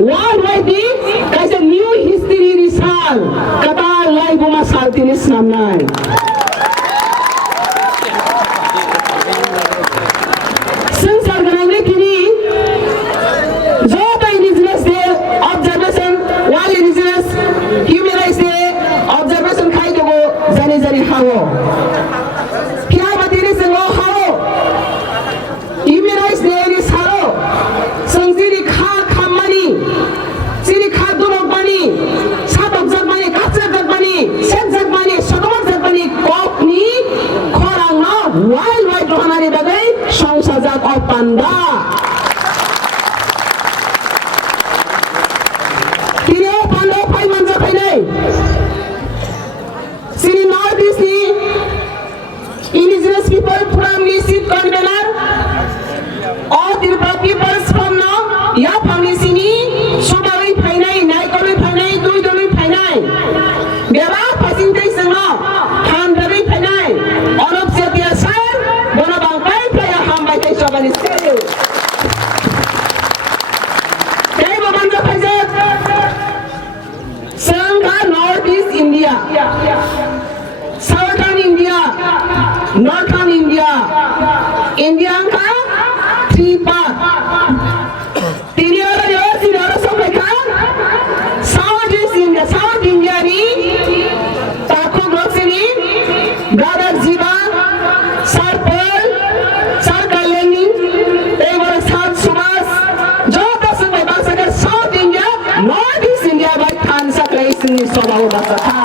worldwide di kaisa new history ni sal kata lai buma sal tini snamnai संसार गनाउने kini Zoba Indigenous Day observation wal Indigenous Human Rights Day observation khai dogo jani jani hawo kya batiri sengo hawo Human Rights Day ni saro sangziri kha khamani siri kha dunok bani satok jak bani kachak jak bani sek jak bani sokomak jak bani kokni khorang no worldwide rohanani bagai songsa jak opanda Indigenous people from Nisit convener all the peoples from now ya family sini sobai phainai naikoi phainai duidoi phainai bera pasintai sanga khandari phainai onop setia sar bono bangkai playa hambai kai sobani selu kai babanja phajat sanga North East India Southern India Northern India India ka 3 part tiniara yo sinara sampai ka South India ni Tako Grossini Gadar Jiva Sarpal Sarkaleni Evar South Sumas Jota sampai bangsa ka South India North East India by Khansa Kraisin ni Sobau Basatha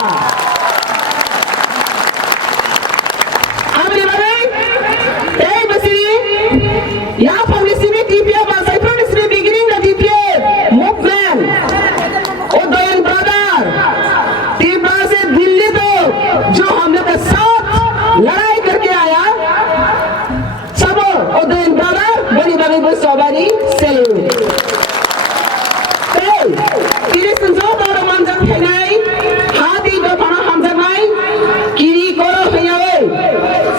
यहाँ publicity में TPA बस आई friend इसमें beginning the TPA movement ओ दयन brother टीपा से दिल्ली तो जो हम लोग के साथ लड़ाई करके आया सब ओ दयन ब्रदर बड़ी बड़ी बस सोबानी सैल्यूट किरी संजो तोरो मंजर फेनाई हाथी जो पना हम जमाई किरी करो फेयावे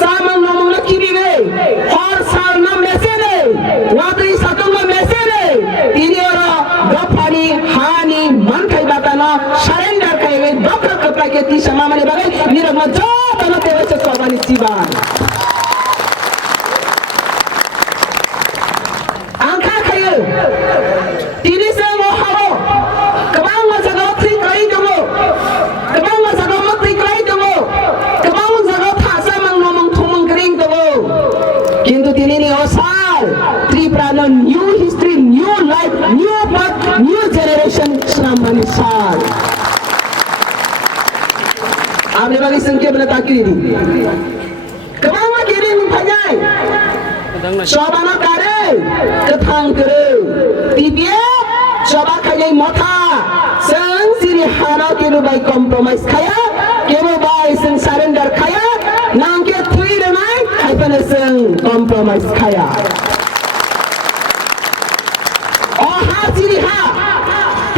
सामन नमूना किरी गए और सामना message Watri satungga mesere tiniora gopani hani mankai batana surrender kai dokra kapai ke ti samamani bagai niragma jotana tewase korbani siban angka khayo tini samo haro kabang jaga tri kai dogo kabang jaga matri kai dogo kabang jaga thasa mang nomang thumang kring dogo kintu tini ni osal Triprana new history new life new birth new generation Shramani sal आपने बाकी संख्या बना ताकि दी कमांगा केरे निभाई शोभाना करे कथांग करे TPA शोभा खाये मथा संग सिरी हाना केरो बाई compromise खाया केरो बाई संग surrender खाया नाम के थुई रमाई हाइपन संग compromise खाया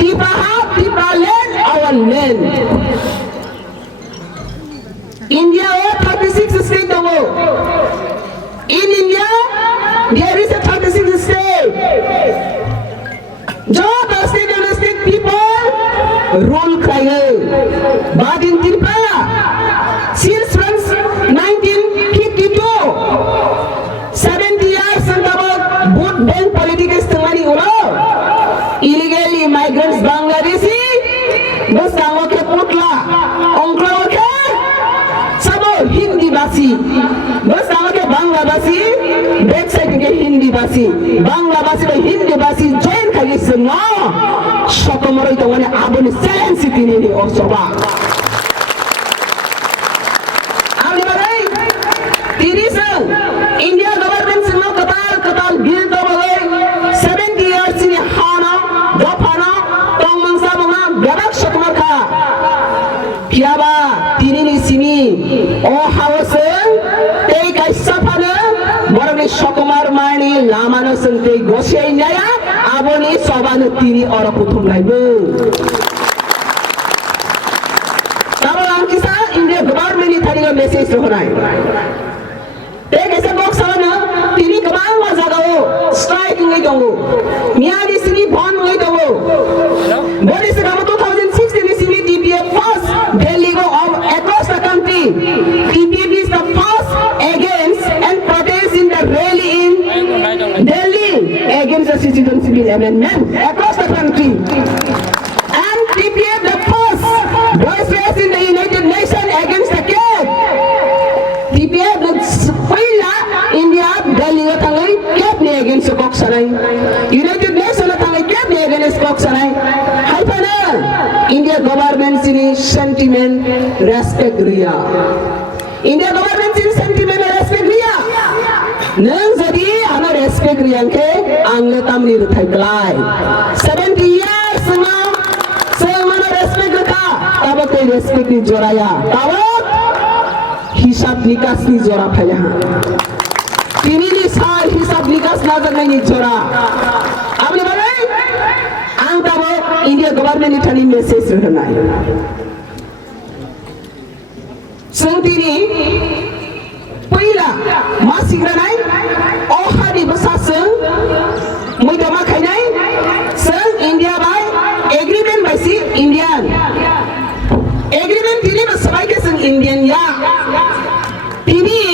Tipa land our land. India has 36 states the world. In India, there is a 36 state. जो the state people rule करेंगे. But in Tripura, since 1952, 70 years about vote bank politics तुम्हारी उड़ो. Illegally migrants Bangladeshi, bus tango ke putla, ongklo ke, sabo Hindi basi, bus tango ke Bangladeshi, backside ke Hindi basi, Bangladeshi ke Hindi basi join kagi semua, shokomoro itu mana abon selen city ni orsoba. Abdi bagai, tiri seng, India government semua katal bill to bagai, 70 years ini hana. Dopana, tong mangsa bunga, gabak shokmar kha. Piaba, tini sini, oh hawaseng, tei kai sapana, boroni shokmar mani, lamano seng tei gosei nyaya, aboni sobanu tini ora putum laibu. Tabo ang kisa, India government ni thari ka message rohanai. Tei kaisa box sana, tini kabang mazagao, striking dong. Miadi sini bon moi dong. Bodi sekarang 2016 sini TPF first Delhi go across the country. TPF is the first against and protest in the rally in Delhi against the Citizenship Amendment across the country. And TPF the first voiceless in the United Nations against the CAF. TPF the पहिला India Delhi go thangai CAF ni against the Cox sanai. United Nations go thangai CAF ni against Cox sanai. Hai pana India government sini sentiment respect ria. India government sini sentiment respect ria. Neng jadi ana respect ria ke angge tamni rutai kelai. 70 years semua respect ka. Tabak te respect ni joraya. Tabak hisab nikas ni jora phaya. Tini ni sar hisab nikas nazar nahi jora. Apne boleh? Ang tabak India government ni thani message rana. Sentini पहिला मासिक रानाय अहानि बसासों मैदामा खायनाय जों India बाय agreement बायसि इंडियान agreement तिनि बसबाय के जों इंडियन या तिनि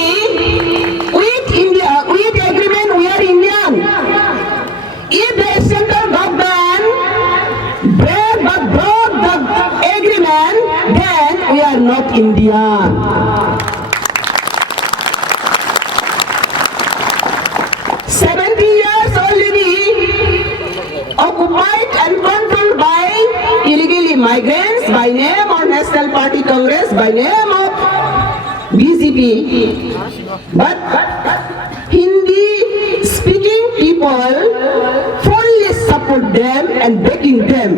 with India with agreement we are Indian if the central government broke the agreement then we are not Indian. 70 years already occupied and controlled by illegal migrants by name of National Party Congress, by name of BJP. But Hindi speaking people fully support them and backing them.